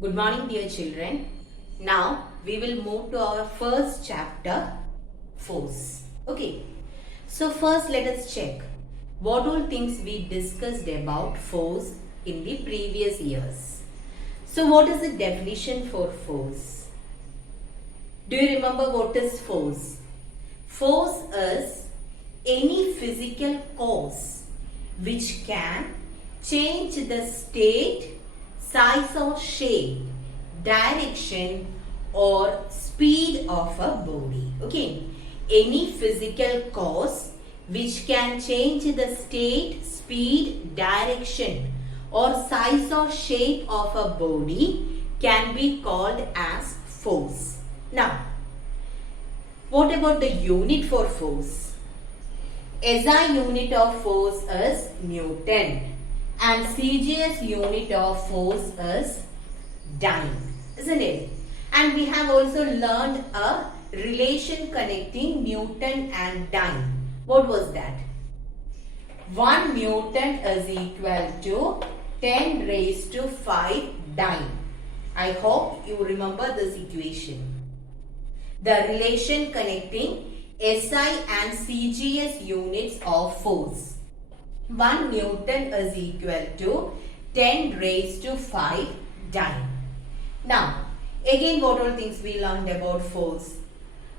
Good morning, dear children. Now we will move to our first chapter, force. Okay. So first let us check what all things we discussed about force in the previous years. So what is the definition for force? Do you remember what is force? Force is any physical cause which can change the state, size or shape, direction or speed of a body. Okay. Any physical cause which can change the state, speed, direction or size or shape of a body can be called as force. Now, what about the unit for force? SI unit of force is Newton and CGS unit of force is dyne, isn't it? And we have also learned a relation connecting Newton and dyne. What was that? 1 Newton is equal to 10 raised to 5 dyne. I hope you remember this equation. The relation connecting SI and CGS units of force. 1 Newton is equal to 10 raised to 5 dyne. Now, again what all things we learned about force?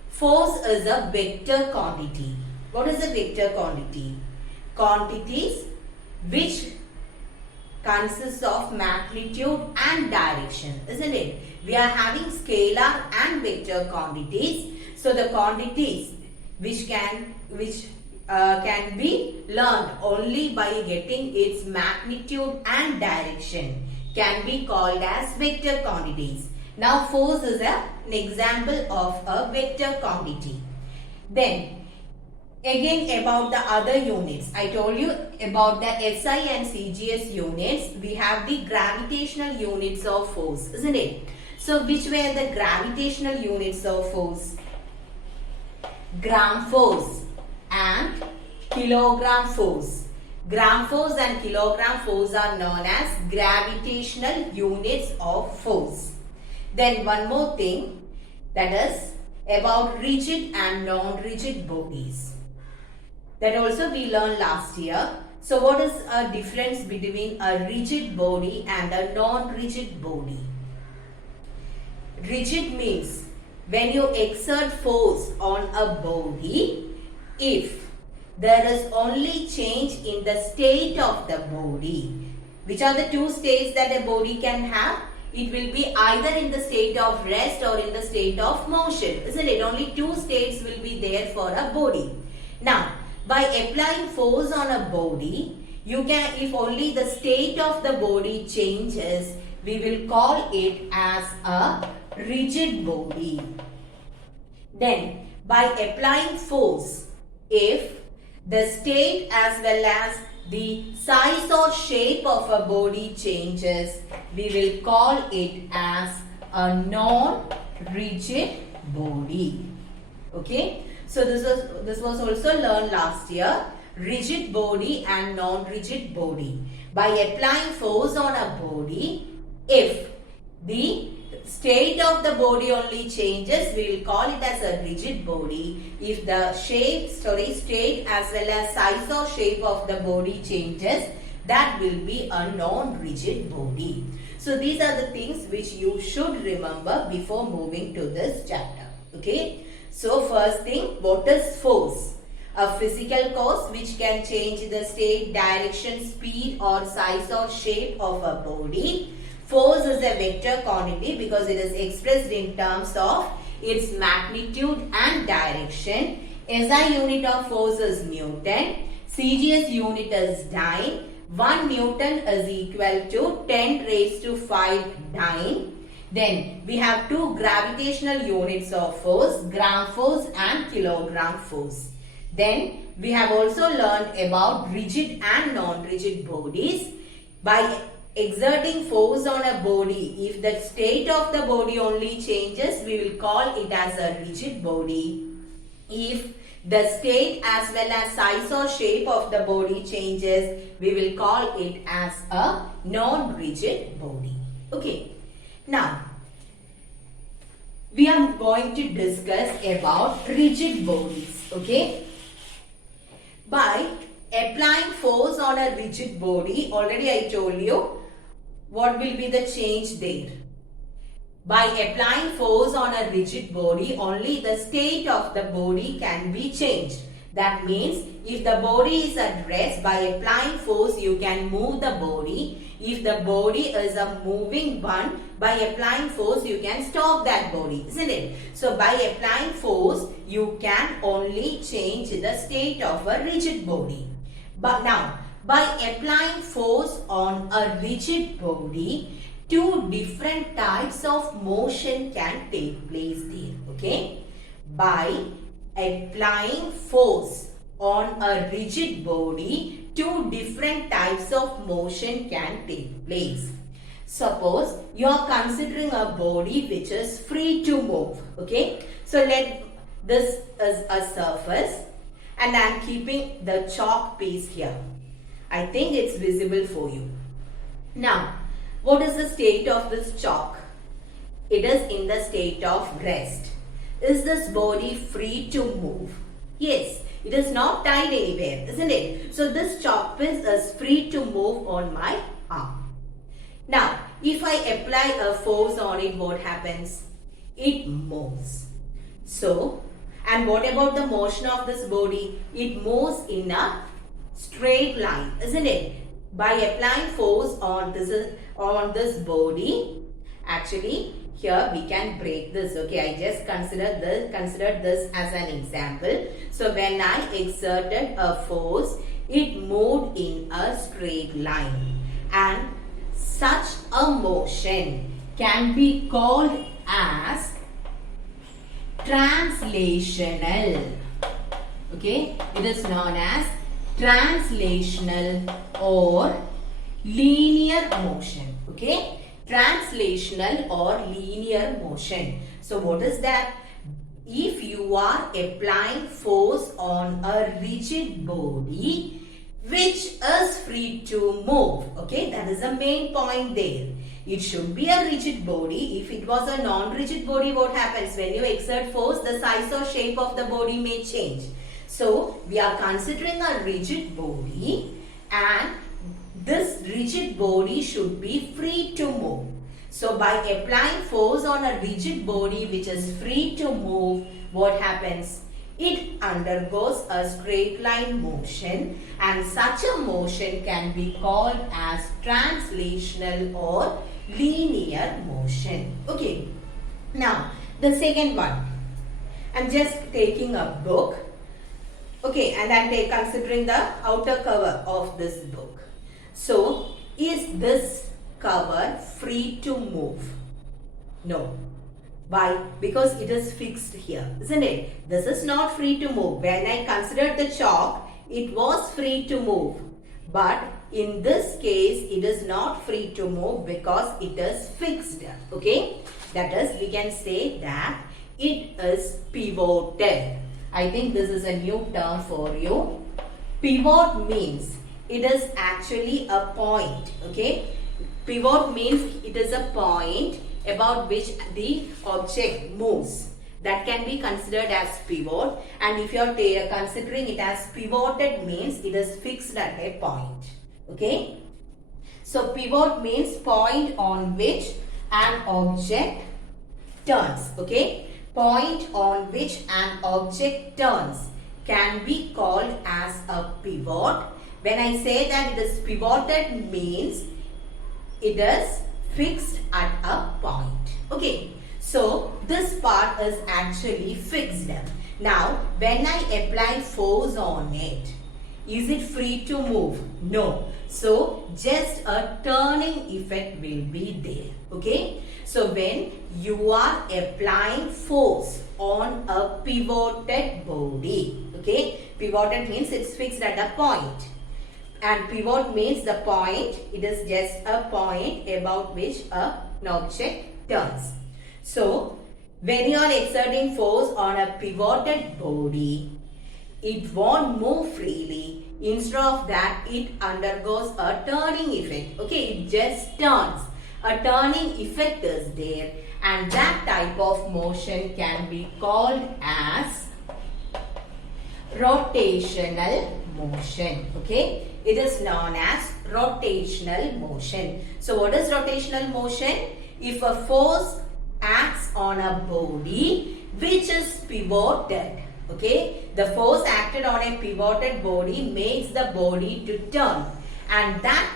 Force is a vector quantity. What is a vector quantity? Quantities which consists of magnitude and direction, isn't it? We are having scalar and vector quantities. So the quantities which can be learned only by getting its magnitude and direction can be called as vector quantities. Now force is an example of a vector quantity. Then again about the other units. I told you about the SI and CGS units. We have the gravitational units of force, isn't it? So which were the gravitational units of force? Gram force and kilogram force. Gram force and kilogram force are known as gravitational units of force. Then one more thing, that is about rigid and non-rigid bodies. That also we learned last year. So what is a difference between a rigid body and a non-rigid body? Rigid means when you exert force on a body, if there is only change in the state of the body. Which are the two states that a body can have? It will be either in the state of rest or in the state of motion, isn't it? Only two states will be there for a body. Now, by applying force on a body, you can, if only the state of the body changes, we will call it as a rigid body. Then, by applying force, if the state as well as the size or shape of a body changes, we will call it as a non-rigid body. Okay. So this was also learned last year. Rigid body and non-rigid body. By applying force on a body, if the state of the body only changes, we will call it as a rigid body. If the state as well as size or shape of the body changes, that will be a non-rigid body. So these are the things which you should remember before moving to this chapter. Okay. So first thing, what is force? A physical cause which can change the state, direction, speed or size or shape of a body. Force is a vector quantity because it is expressed in terms of its magnitude and direction. SI unit of force is Newton. CGS unit is dyne. 1 Newton is equal to 10 raised to 5 dyne. Then we have two gravitational units of force, gram force and kilogram force. Then we have also learned about rigid and non-rigid bodies. By exerting force on a body, if the state of the body only changes, we will call it as a rigid body. If the state as well as size or shape of the body changes, we will call it as a non-rigid body. Okay. Now, we are going to discuss about rigid bodies, okay? By applying force on a rigid body, already I told you what will be the change there. By applying force on a rigid body, only the state of the body can be changed. That means if the body is at rest, by applying force you can move the body. If the body is a moving one, by applying force you can stop that body, isn't it? So by applying force you can only change the state of a rigid body. But now, by applying force on a rigid body, two different types of motion can take place there, okay? By applying force on a rigid body, two different types of motion can take place. Suppose you are considering a body which is free to move, okay? So let this as a surface and I am keeping the chalk piece here. I think it's visible for you. Now, what is the state of this chalk? It is in the state of rest. Is this body free to move? Yes, it is not tied anywhere, isn't it? So this chalk piece is free to move on my arm. Now, if I apply a force on it, what happens? It moves. So, and what about the motion of this body? It moves in a straight line, isn't it? By applying force on this body, actually here we can break this. Okay, I just considered this as an example. So when I exerted a force, it moved in a straight line, and such a motion can be called as translational. Okay, it is known as translational or linear motion. Okay, translational or linear motion. So what is that? If you are applying force on a rigid body which is free to move, okay, that is the main point there. It should be a rigid body. If it was a non-rigid body, what happens? When you exert force, the size or shape of the body may change. So we are considering a rigid body, and this rigid body should be free to move. So by applying force on a rigid body which is free to move, what happens? It undergoes a straight line motion, and such a motion can be called as translational or linear motion. Okay. Now, the second one. I'm just taking a book. Okay, and I'm considering the outer cover of this book. So, is this cover free to move? No. Why? Because it is fixed here, isn't it? This is not free to move. When I considered the chalk, it was free to move. But in this case, it is not free to move because it is fixed. Okay? That is, we can say that it is pivoted. I think this is a new term for you. Pivot means it is actually a point. Okay? Pivot means it is a point about which the object moves. That can be considered as pivot, and if you are considering it as pivoted means it is fixed at a point. Okay? So pivot means point on which an object turns. Okay? Point on which an object turns can be called as a pivot. When I say that it is pivoted means it is fixed at a point. Okay, so this part is actually fixed. Now, when I apply force on it, is it free to move? No. So, just a turning effect will be there. Okay, so when you are applying force on a pivoted body, okay, pivoted means it's fixed at a point. And pivot means the point, it is just a point about which an object turns. So, when you are exerting force on a pivoted body, it won't move freely. Instead of that, it undergoes a turning effect. Okay, it just turns. a turning effect is there, and that type of motion can be called as rotational motion. Okay, it is known as rotational motion. So what is rotational motion? If a force acts on a body which is pivoted, okay, the force acted on a pivoted body makes the body to turn, and that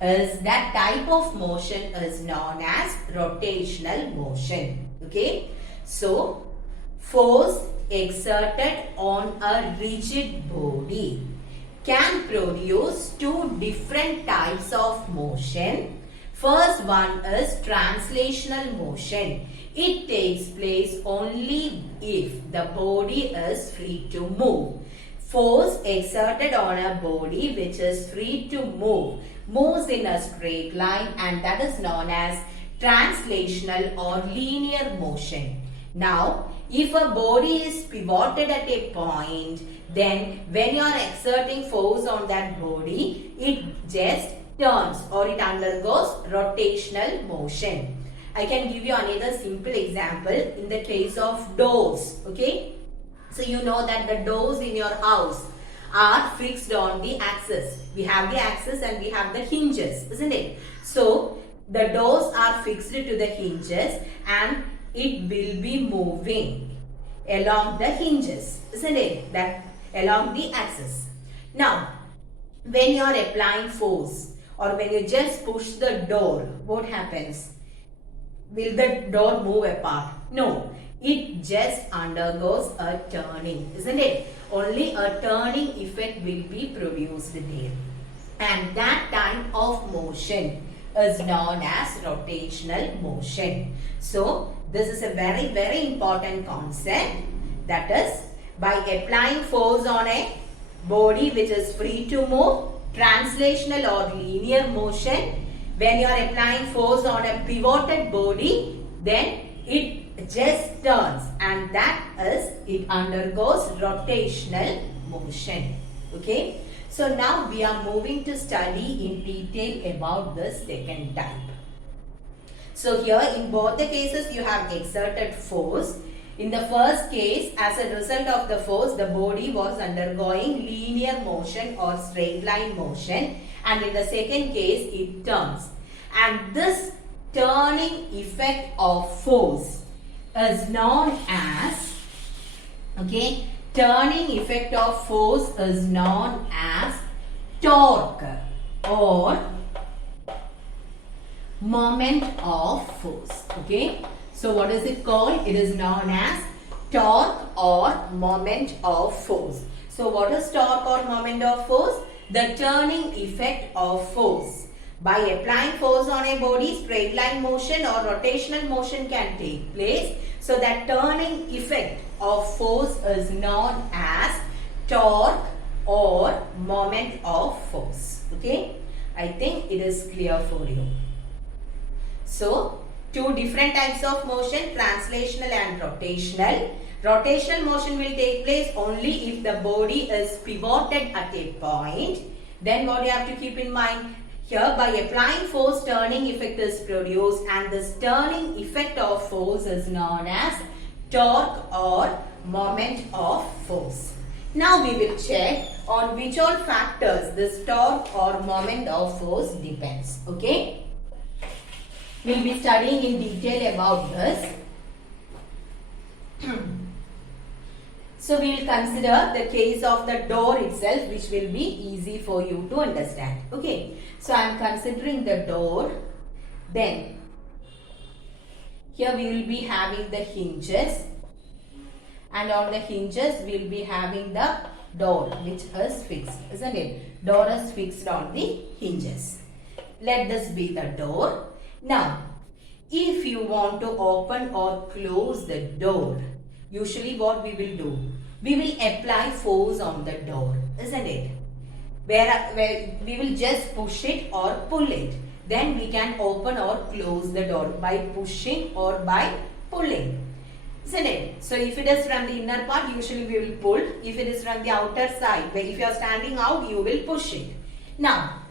type of motion is known as rotational motion. Okay, so force exerted on a rigid body can produce two different types of motion. First one is translational motion. It takes place only if the body is free to move. Force exerted on a body which is free to move moves in a straight line, and that is known as translational or linear motion. Now, if a body is pivoted at a point, then when you are exerting force on that body, it just turns or it undergoes rotational motion. I can give you another simple example in the case of doors. Okay, so you know that the doors in your house are fixed on the axis. We have the axis and we have the hinges, isn't it? So the doors are fixed to the hinges and it will be moving along the hinges, isn't it? That along the axis. Now, when you are applying force or when you just push the door, what happens? Will the door move apart? No, it just undergoes a turning, isn't it? Only a turning effect will be produced there, and that type of motion is known as rotational motion. So this is a very, very important concept, that is, by applying force on a body which is free to move, translational or linear motion. When you are applying force on a pivoted body, then it just turns, and that is, it undergoes rotational motion. Okay, so now we are moving to study in detail about the second type. So here in both the cases you have exerted force. In the first case, as a result of the force, the body was undergoing linear motion or straight line motion, and in the second case it turns, and this turning effect of force is known as, okay, turning effect of force is known as torque or moment of force. Okay, so what is it called? It is known as torque or moment of force. So what is torque or moment of force? The turning effect of force. By applying force on a body, straight line motion or rotational motion can take place. So that turning effect of force is known as torque or moment of force. Okay, I think it is clear for you. So two different types of motion, translational and rotational. Rotational motion will take place only if the body is pivoted at a point. Then what you have to keep in mind? Here, by applying force, turning effect is produced, and this turning effect of force is known as torque or moment of force. Now we will check on which all factors this torque or moment of force depends. Okay, we will be studying in detail about this. So we will consider the case of the door itself, which will be easy for you to understand. Okay, so I am considering the door. Then here we will be having the hinges, and on the hinges we will be having the door which is fixed, isn't it? Door is fixed on the hinges. Let this be the door. Now, if you want to open or close the door, usually what we will do? We will apply force on the door, isn't it? Where we will just push it or pull it. Then we can open or close the door by pushing or by pulling, isn't it? So if it is from the inner part, usually we will pull. If it is from the outer side, if you are standing out, you will push it. Now,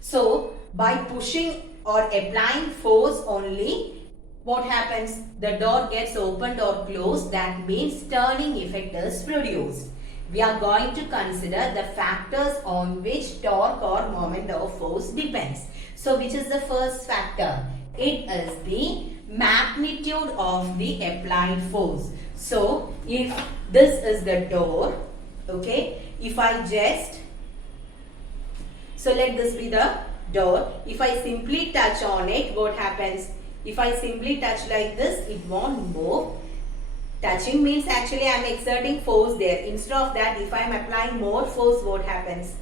so by pushing or applying force only, what happens? The door gets opened or closed. That means turning effect is produced. We are going to consider the factors on which torque or moment of force depends. So which is the first factor? It is the magnitude of the applied force. So if this is the door, okay, if I just, so let this be the door. If I simply touch on it, what happens? If I simply touch like this, it won't move. Touching means actually I am exerting force there. Instead of that, if I am applying more force, what happens?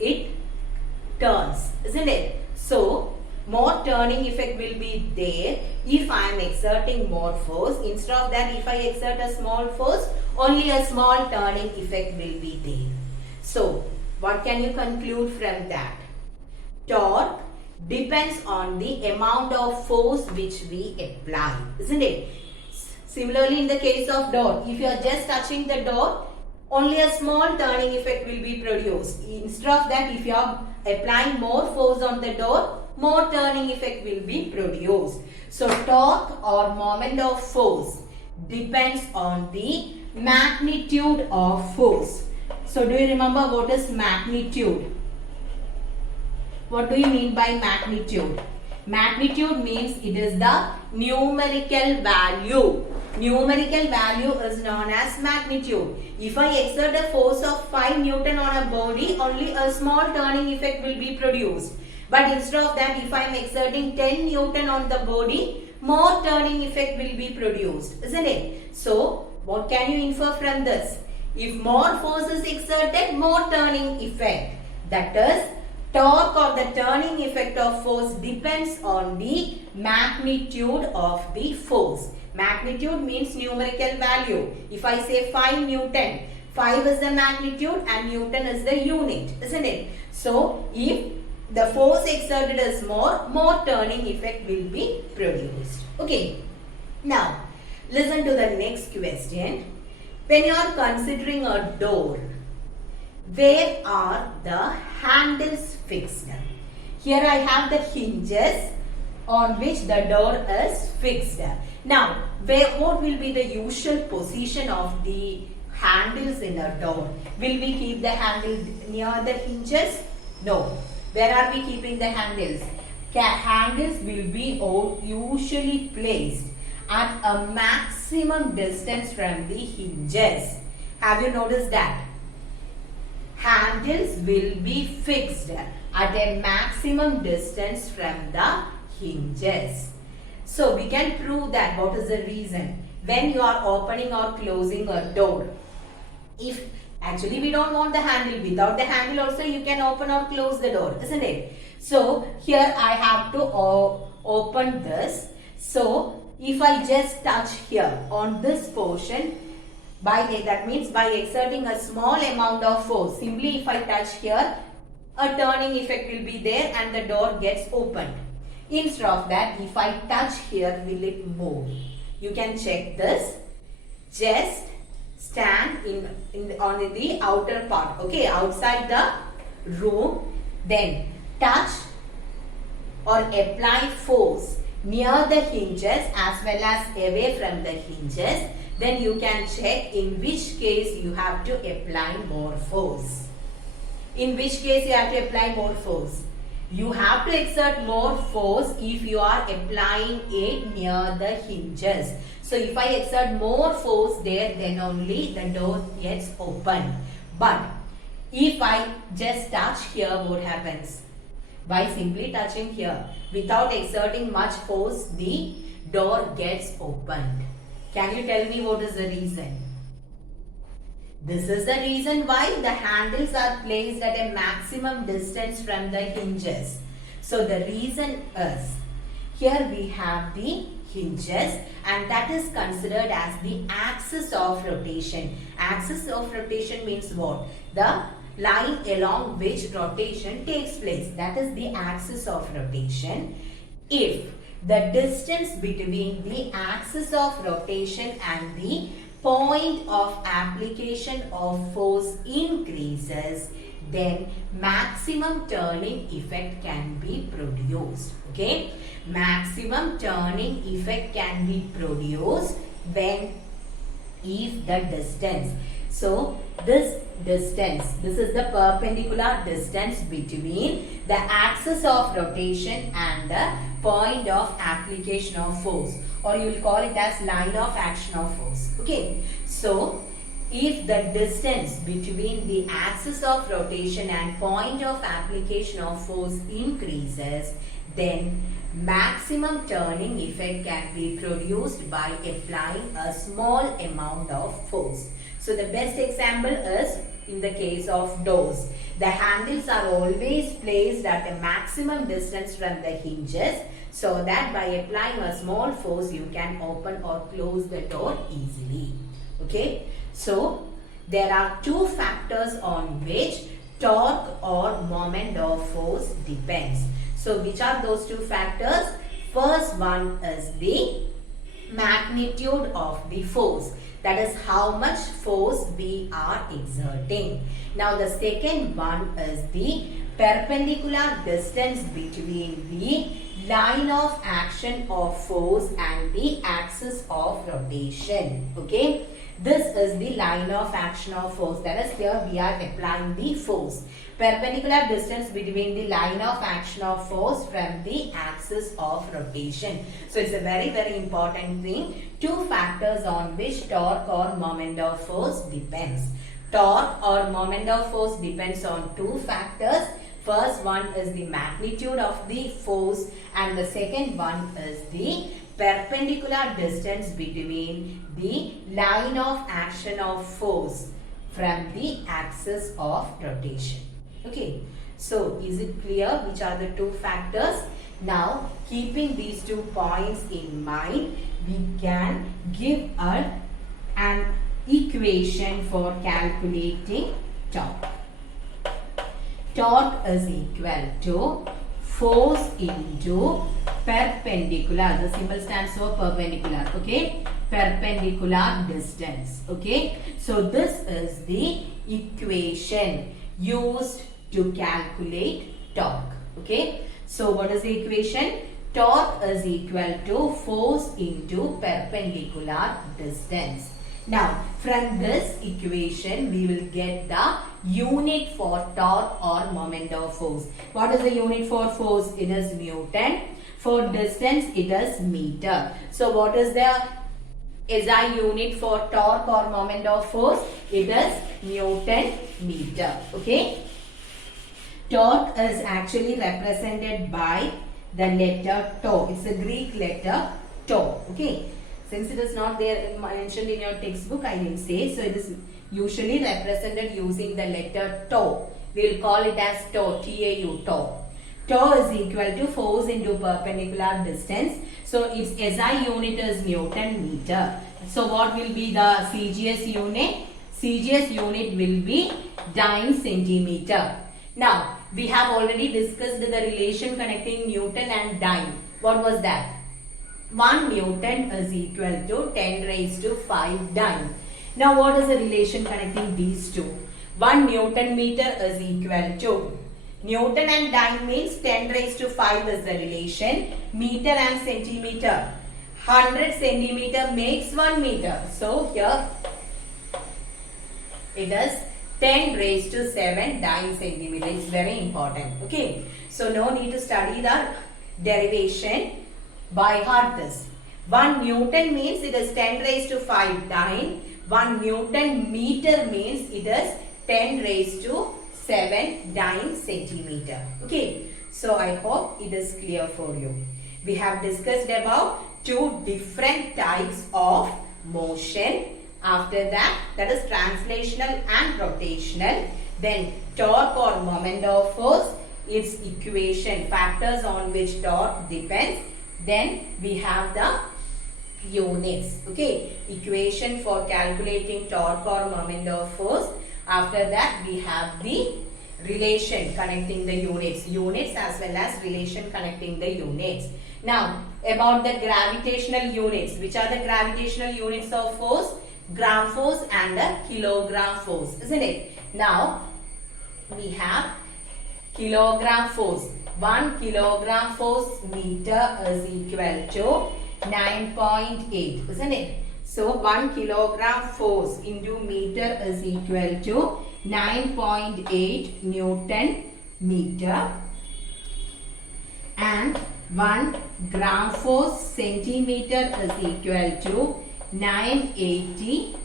It turns, isn't it? So more turning effect will be there if I am exerting more force. Instead of that, if I exert a small force, only a small turning effect will be there. So what can you conclude from that? Torque depends on the amount of force which we apply, isn't it? Similarly, in the case of door, if you are just touching the door, only a small turning effect will be produced. Instead of that, if you are applying more force on the door, more turning effect will be produced. So, torque or moment of force depends on the magnitude of force. So, do you remember what is magnitude? What do you mean by magnitude? Magnitude means it is the numerical value. Numerical value is known as magnitude. If I exert a force of 5 Newton on a body, only a small turning effect will be produced. But instead of that, if I am exerting 10 Newton on the body, more turning effect will be produced, isn't it? So, what can you infer from this? If more force is exerted, more turning effect. That is, torque or the turning effect of force depends on the magnitude of the force. Magnitude means numerical value. If I say 5 Newton, 5 is the magnitude and Newton is the unit, isn't it? So, if the force exerted is more turning effect will be produced. Okay. Now, listen to the next question. When you are considering a door, where are the handles fixed? Here I have the hinges on which the door is fixed. Now, what will be the usual position of the handles in a door? Will we keep the handle near the hinges? No. Where are we keeping the handles? Handles will be usually placed at a maximum distance from the hinges. Have you noticed that? Handles will be fixed at a maximum distance from the hinges. So we can prove that. What is the reason? When you are opening or closing a door, if actually we don't want the handle, without the handle also you can open or close the door, isn't it? So here I have to open this. So if I just touch here on this portion, that means by exerting a small amount of force, simply if I touch here, a turning effect will be there and the door gets opened. Instead of that, if I touch here, will it move? You can check this. Just stand on the outer part, okay, outside the room, then touch or apply force near the hinges as well as away from the hinges. Then you can check in which case you have to apply more force. In which case you have to apply more force? You have to exert more force if you are applying it near the hinges. So if I exert more force there, then only the door gets opened. But if I just touch here, what happens? By simply touching here, without exerting much force, the door gets opened. Can you tell me what is the reason? This is the reason why the handles are placed at a maximum distance from the hinges. So the reason is, here we have the hinges and that is considered as the axis of rotation. Axis of rotation means what? The line along which rotation takes place. That is the axis of rotation. If the distance between the axis of rotation and the point of application of force increases, then maximum turning effect can be produced. Okay, maximum turning effect can be produced when if the distance. So this distance, this is the perpendicular distance between the axis of rotation and the point of application of force, or you will call it as line of action of force. Okay, so if the distance between the axis of rotation and point of application of force increases, then maximum turning effect can be produced by applying a small amount of force. So the best example is in the case of doors. The handles are always placed at a maximum distance from the hinges, so that by applying a small force you can open or close the door easily. Okay, so there are two factors on which torque or moment of force depends. So which are those two factors? First one is the magnitude of the force. That is how much force we are exerting. Now the second one is the perpendicular distance between the line of action of force and the axis of rotation. Okay, this is the line of action of force. That is, here we are applying the force. Perpendicular distance between the line of action of force from the axis of rotation. So it's a very, very important thing. Two factors on which torque or moment of force depends. Torque or moment of force depends on two factors. First one is the magnitude of the force, and the second one is the perpendicular distance between the line of action of force from the axis of rotation. Okay, so is it clear which are the two factors? Now, keeping these 2 points in mind, we can give an equation for calculating torque. Torque is equal to force into perpendicular. The symbol stands for perpendicular. Okay, perpendicular distance. Okay, so this is the equation used to calculate torque. Okay, so what is the equation? Torque is equal to force into perpendicular distance. Now, from this equation, we will get the unit for torque or moment of force. What is the unit for force? It is Newton. For distance, it is meter. So, what is the SI unit for torque or moment of force? It is Newton meter. Okay. Torque is actually represented by the letter tau. It's a Greek letter tau. Okay. Since it is not there mentioned in your textbook, I will say. So it is usually represented using the letter tau. We will call it as tau. T-A-U, tau. Tau is equal to force into perpendicular distance. So its SI unit is Newton meter. So what will be the CGS unit? CGS unit will be dyne centimeter. Now, we have already discussed the relation connecting Newton and dyne. What was that? 1 Newton is equal to 10 raised to 5 dyne. Now, what is the relation connecting these two? 1 Newton meter is equal to Newton and dyne means 10 raised to 5 is the relation. Meter and centimeter. 100 centimeter makes 1 meter. So, here it is 10 raised to 7 dyne centimeter. It's very important. Okay. So, no need to study the derivation. By heart this. 1 Newton means it is 10 raised to 5 dyne. 1 Newton meter means it is 10 raised to 7 dyne centimeter. Okay. So, I hope it is clear for you. We have discussed about 2 different types of motion. After that is translational and rotational. Then torque or moment of force, its equation, factors on which torque depends. Then we have the units. Okay, equation for calculating torque or moment of force. After that we have the relation connecting the units as well as relation connecting the units. Now about the gravitational units. Which are the gravitational units of force? Gram force and the kilogram force, isn't it? Now we have kilogram force. 1 kilogram force meter is equal to 9.8, isn't it? So 1 kilogram force into meter is equal to 9.8 Newton meter, and 1 gram force centimeter is equal to 980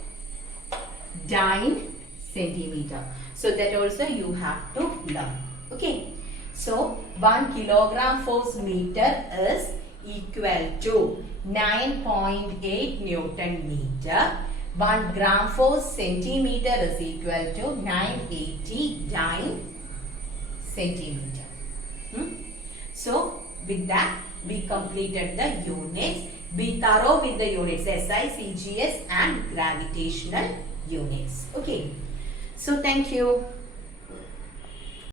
dyne centimeter. So that also you have to learn. Okay. So 1 kilogram force meter is equal to 9.8 Newton meter. 1 gram force centimeter is equal to 980 dyne centimeter. So with that we completed the units. Be thorough with the units SI, CGS and gravitational units. Okay. So thank you.